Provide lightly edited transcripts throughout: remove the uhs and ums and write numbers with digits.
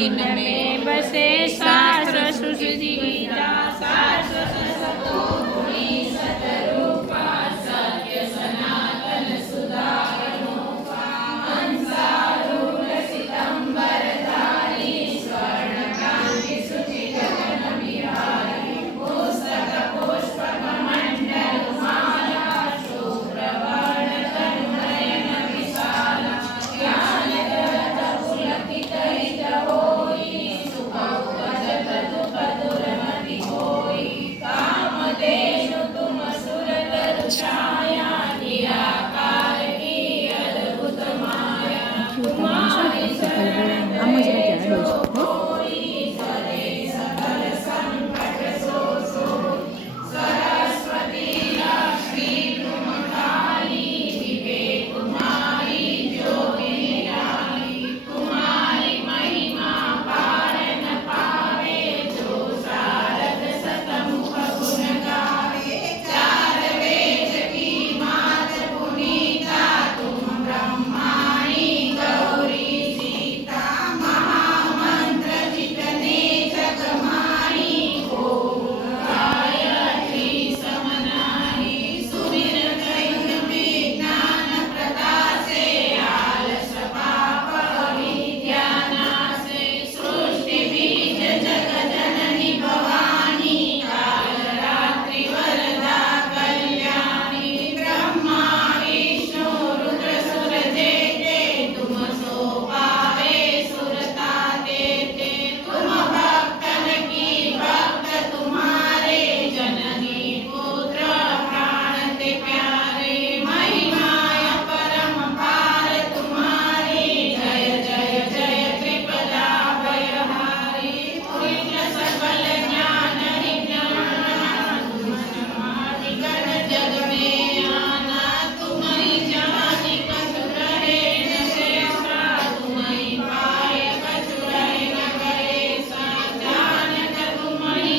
दीन में बसे शास्त्र सुधीता शास्त्र सतो गुणी सतरूपा सत्य सनातन सुधारणोपा हंसारूढ़ सितंबरधारी स्वर्ण कांति सुचि गगन बिहारी पुस्तक पुष्पक मंडल माला शुभ्रवर्ण तनुनयन विशाला ज्ञान गरज पुलकित हित होई सुखौकज तदुपदुरमति होई कामधेनु तुम सुरतर छाया निराकार की अद्भुत माया तुम्हारी शरण गए जो कोई करे सकल संकट सो सोई सरस्वती लक्ष्मी तुम काली विवेक तुम्हारी ज्योति निराली तुम्हारी महिमा पार न पावे जो शारद सतमुख गुण गावे चार वेद की मात पुनीता तुम ब्रह्माणी गौरी सीता महामंत्र जितने जग माही ओम गायत्री समनाही सुमिर कहि में ज्ञान प्रकाशे आलस पाप अविद्या नाशे सृष्टि बीज जग जननी भवानी काल रात्रि वरदा कल्याणी ब्रह्मा विष्णु रुद्र सुर जेते तुम सो पावे सुरता देते तुम भक्तन की भक्त तुम्हारे जननी पुत्र प्राण ते प्यारे महिमाय परम पार तुम्हारी जय जय जय त्रिपदा भयहारी पुण्य सकल ज्ञान विज्ञान तुम समाधि गण जग में आना तुम ही जानी कछु रहे न शेषा तुम ही पाए कछु रहे न गएसा जानक तुम ही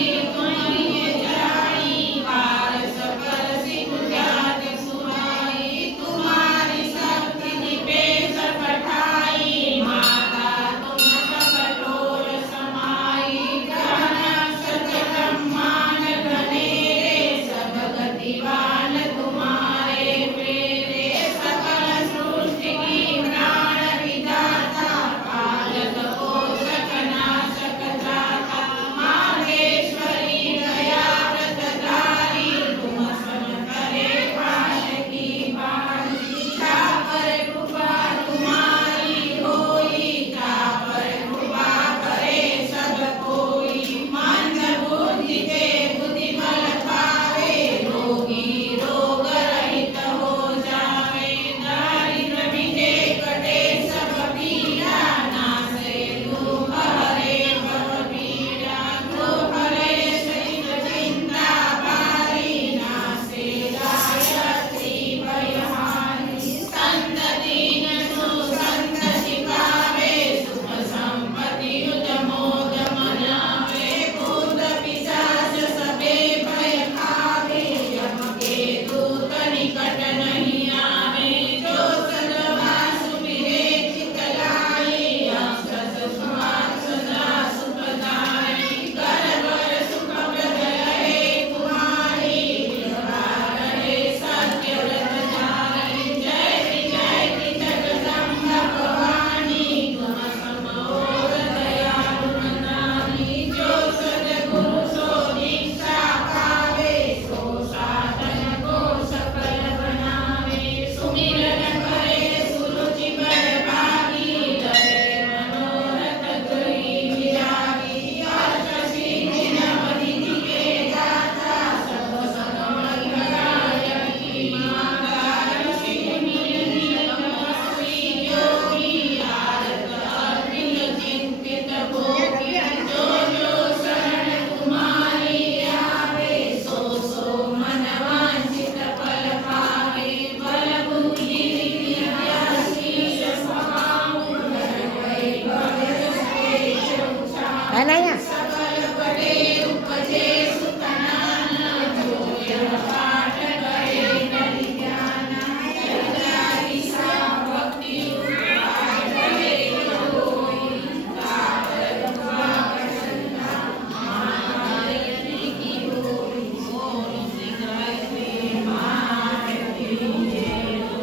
जाई पार सकल सिद्ध जाति सुहाई तुम्हारी शक्ति निपेश पठाई माता तुम सब कठोर समाई ग्रह नक्षत्र ब्रह्मांड घनेरे सब गतिवान तुम्हारे प्रेरे सकल सृष्टि की प्राण विधाता पालक पोषक नाशक त्राता माहेश्वरी दया व्रतधारी तुम सम करे पाश की पानी इच्छा पर कृपा तुम्हारी होई ता पर कृपा करे सब कोई मंद बुद्धि ते बुद्धि बल पावे रोगी रोग रहित हो जावे दारिद्र मिटे कटे सब पीड़ा नासे दुख हरे भव पीड़ा दुख हरे सहित चिंता पारी नासे गायत्री भयहारी संत दीन सुसंतति पावे सुख संपत्ति युत मोद मनावे भूत पिशाच सबे भय खावे यम के दूत निकट नहीं आवे जो सदा सुमिरे चित लाई अक्षत सुहाग सदा सुखदाई कर वर सुख प्रद रहे तुम्हारी विधवा रहे सत्य व्रत धारी जय जगदम्ब भवानी तुम सम और दयालु मनानी जो सद्गुरु सो दीक्षा पावे सो साधन को सफल बनावे सुमिरन करे सुरुचि बर भागी लगे मनोरथ गृही विरागी अष्ट सिद्धि नवनिधि के दाता सब सकल भगायकी माता लक्ष्मी तपस्वी योगी आरत अखिल चिंतित भोगी जो शरण तुम्हारी आवे सो मन वांछित फल पावे बल बुद्धि विद्या शीश स्वभाव वैभव यश तेज उचार